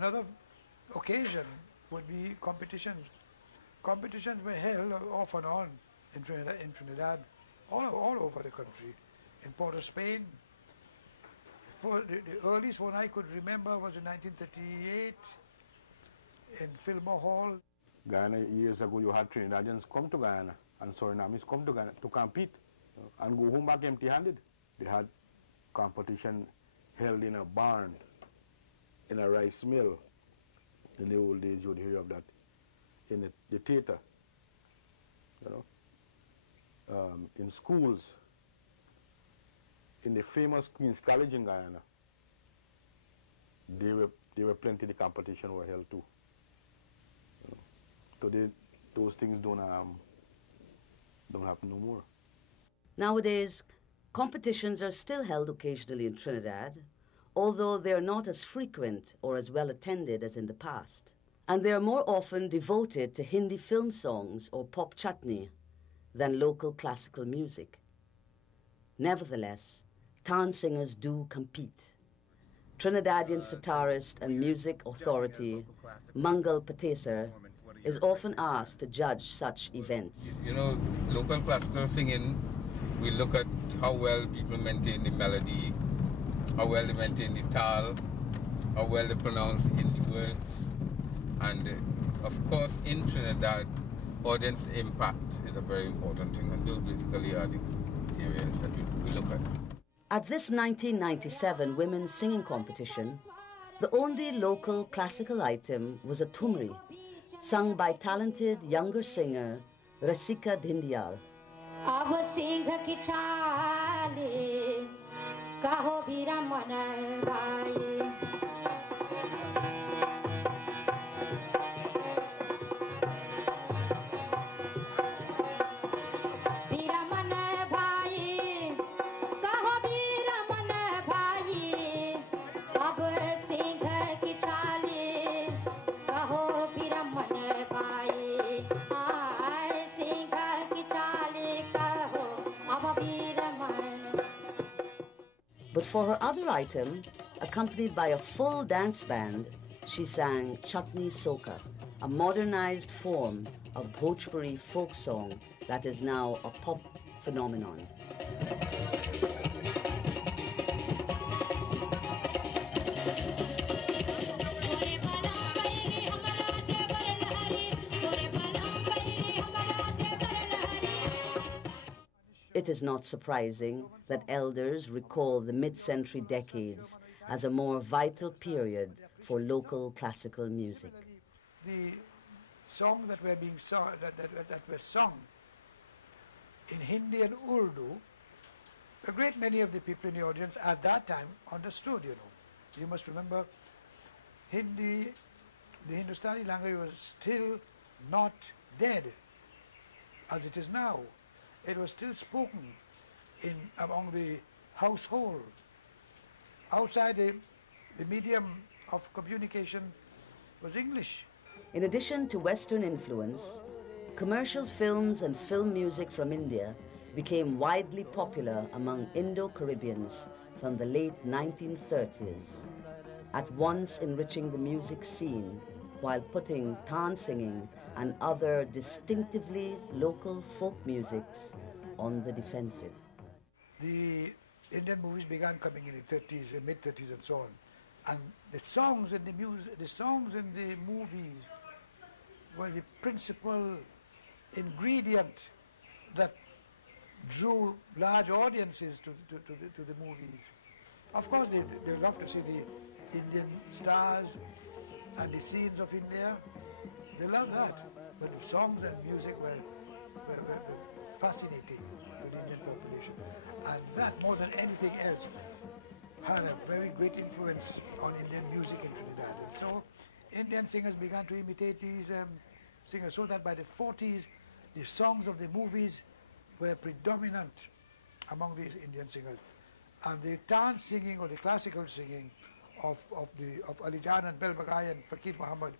Another occasion would be competitions. Competitions were held off and on in Trinidad, all over the country, in Port of Spain. For the earliest one I could remember was in 1938 in Fillmore Hall. Guyana, years ago, you had Trinidadians come to Guyana and Surinamese come to Guyana to compete and go home back empty-handed. They had competition held in a barn, in a rice mill. In the old days, you would hear of that. In the theater, in schools, in the famous Queen's College in Guyana, there were plenty of competition were held too. Today, those things don't happen no more. Nowadays, competitions are still held occasionally in Trinidad, although they are not as frequent or as well attended as in the past. And they are more often devoted to Hindi film songs or pop chutney than local classical music. Nevertheless, town singers do compete. Trinidadian sitarist and music authority Mangal Patesar is often asked to judge such events. You know, local classical singing, we look at how well people maintain the melody, how well they maintain the tal, how well they pronounce the Hindi words. And of course, in Trinidad, audience impact is a very important thing, and those basically are the areas that we look at. At this 1997 women's singing competition, the only local classical item was a thumri, sung by talented younger singer Rasika Dindial. But for her other item, accompanied by a full dance band, she sang Chutney Soca, a modernized form of Bhojpuri folk song that is now a pop phenomenon. It is not surprising that elders recall the mid-century decades as a more vital period for local classical music. The songs that were being sung, that were sung in Hindi and Urdu, a great many of the people in the audience at that time understood, You must remember, Hindi, the Hindustani language was still not dead as it is now. It was still spoken among the household. Outside, the medium of communication was English. In addition to Western influence, commercial films and film music from India became widely popular among Indo-Caribbeans from the late 1930s, at once enriching the music scene while putting tan singing and other distinctively local folk musics on the defensive. The Indian movies began coming in the 30s, mid-30s and so on. And the songs and the songs in the movies were the principal ingredient that drew large audiences to the movies. Of course, they love to see the Indian stars and the scenes of India. They love that. But the songs and music were fascinating to the Indian population. And that, more than anything else, had a very great influence on Indian music in Trinidad. And so Indian singers began to imitate these singers, so that by the 40s, the songs of the movies were predominant among these Indian singers. And the dance singing or the classical singing of Alijan and Belbagai and Fakir Muhammad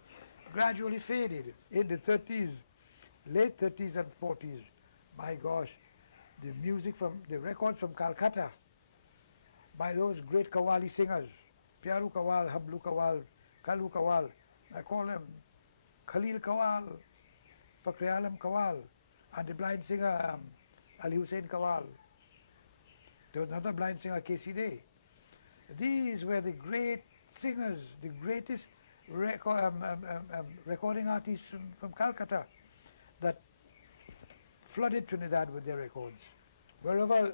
gradually faded. In the 30s, late 30s and 40s, my gosh, the music from the records from Calcutta by those great Qawwali singers, Pyaru Qawwal, Hablu Qawwal, Kalu Kawal. I call him Khalil Kawal, Fakri Alam Kawal, and the blind singer Ali Hussein Kawal. There was another blind singer, Casey Day. These were the great singers, the greatest recording artists from Calcutta that flooded Trinidad with their records. Wherever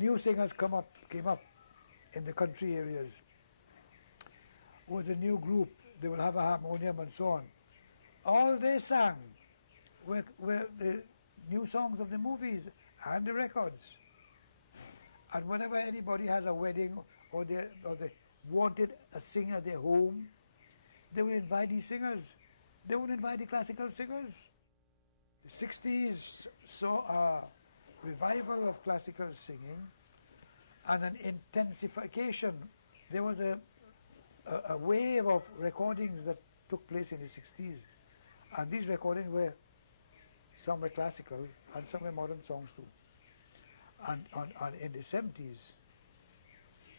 new singers came up in the country areas, with a new group, they will have a harmonium and so on. All they sang were the new songs of the movies and the records. And whenever anybody has a wedding or they wanted a singer at their home, they would invite these singers. They would invite the classical singers. The 60s saw a revival of classical singing and an intensification. There was a wave of recordings that took place in the 60s. And these recordings were, some were classical and some were modern songs too. And in the 70s,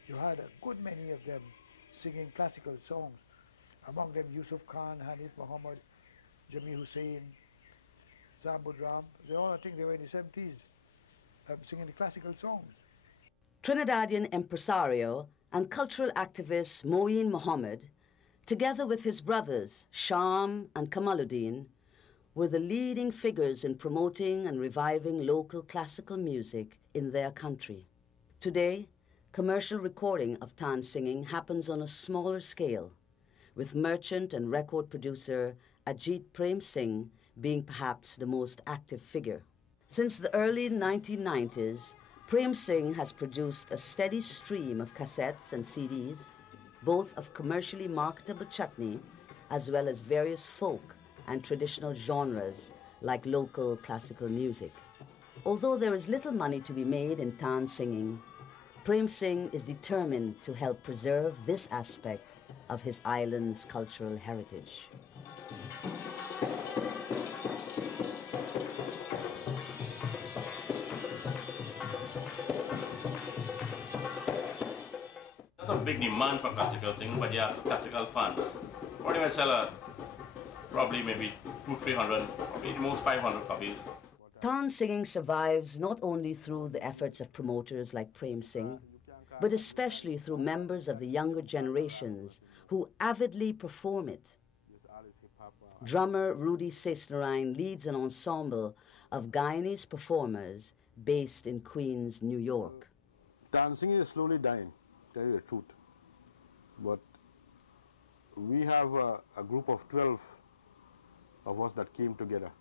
you had a good many of them singing classical songs. Among them Yusuf Khan, Hanif Muhammad, Jami Hussain, Zambud Ram. They all, I think they were in the 70s, singing the classical songs. Trinidadian impresario and cultural activist Moeen Mohammed, together with his brothers Sham and Kamaluddin, were the leading figures in promoting and reviving local classical music in their country. Today, commercial recording of Tan singing happens on a smaller scale, with merchant and record producer Ajeet Praimsingh being perhaps the most active figure. Since the early 1990s, Praimsingh has produced a steady stream of cassettes and CDs, both of commercially marketable chutney as well as various folk and traditional genres like local classical music. Although there is little money to be made in Tan singing, Praimsingh is determined to help preserve this aspect of his island's cultural heritage. Not a big demand for classical singing, but yes, classical fans. What do sell probably maybe 200-300, maybe the most 500 copies. Tan singing survives not only through the efforts of promoters like Praimsingh, but especially through members of the younger generations who avidly perform it. Drummer Rudy Sasenarine leads an ensemble of Guyanese performers based in Queens, New York. Dancing is slowly dying, tell you the truth. But we have a group of 12 of us that came together.